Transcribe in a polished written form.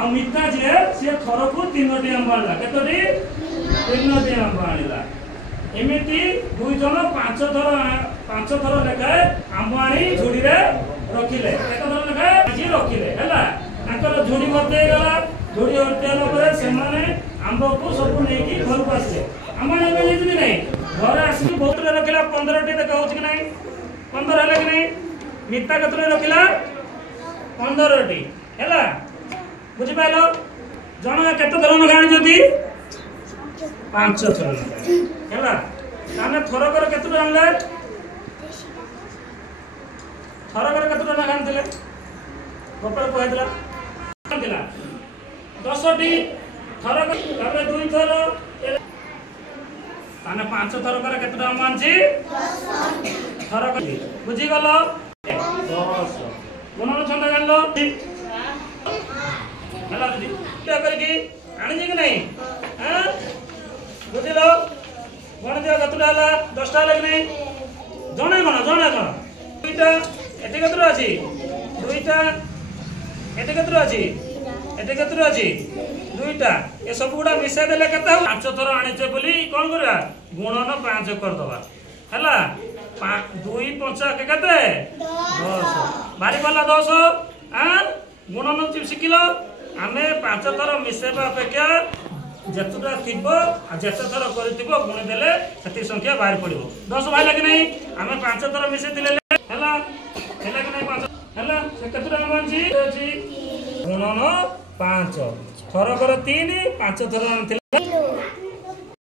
आ मिता जे से थर को 3टी आंब आनला केतोटी 3टी आंब आनला एमिति दुई जन 5 थर लेखाए आंब आनी झुड़ी रे रखिले केत थर लेखाए जी रखिले हला ताकर झुड़ी मते गला झुड़ी हटेला परे से माने आंब को सब नेकी घर को आसे आंब आने में जी नहीं घर आसी बोतल रखिला 15टी देखा होछ कि नहीं 15 हला कि नहीं मिता केतरे रखिला 15टी हला बुझी पाइलो जण केते थर न गाणी जदी 5 थर हला ताने थरकर केते आनले थरकर केते न गाणथिले गोपाल कहैतला दिला 10टी थरकर तारे 2 थर ताने 5 थरकर केते आम आनछि 10 थरकर बुझी गलो 10 गुणन छंद गाणलो हला दीदी क्या करके आनी जी कि नहीं हां बुझिलो गण दिया कतुटा हला 10टा लाग नहीं जणे गण दुईटा एटे कतुरा अछि दुईटा एटे कतुरा अछि दुईटा ए सब गुडा मिसा देले कते 5 थर आनिचे बोली कोन करबा गुणन 5 कर दबा हला 2 5 के कते 10 बारी पल्ला 10 हां गुणन शिखिलो आमे 5 थर मिसेबा अपेक्षा जेतुटा थिबो आ जेते थर करथिबो गुणी देले सेती संख्या बाहर पड़िबो 10 भाई लागे नहीं आमे 5 थर मिसे दिले हला कि नहीं 5 हला से केतुटा मानछि अछि गुणन 5 थर कर 3 5 थर आनथिले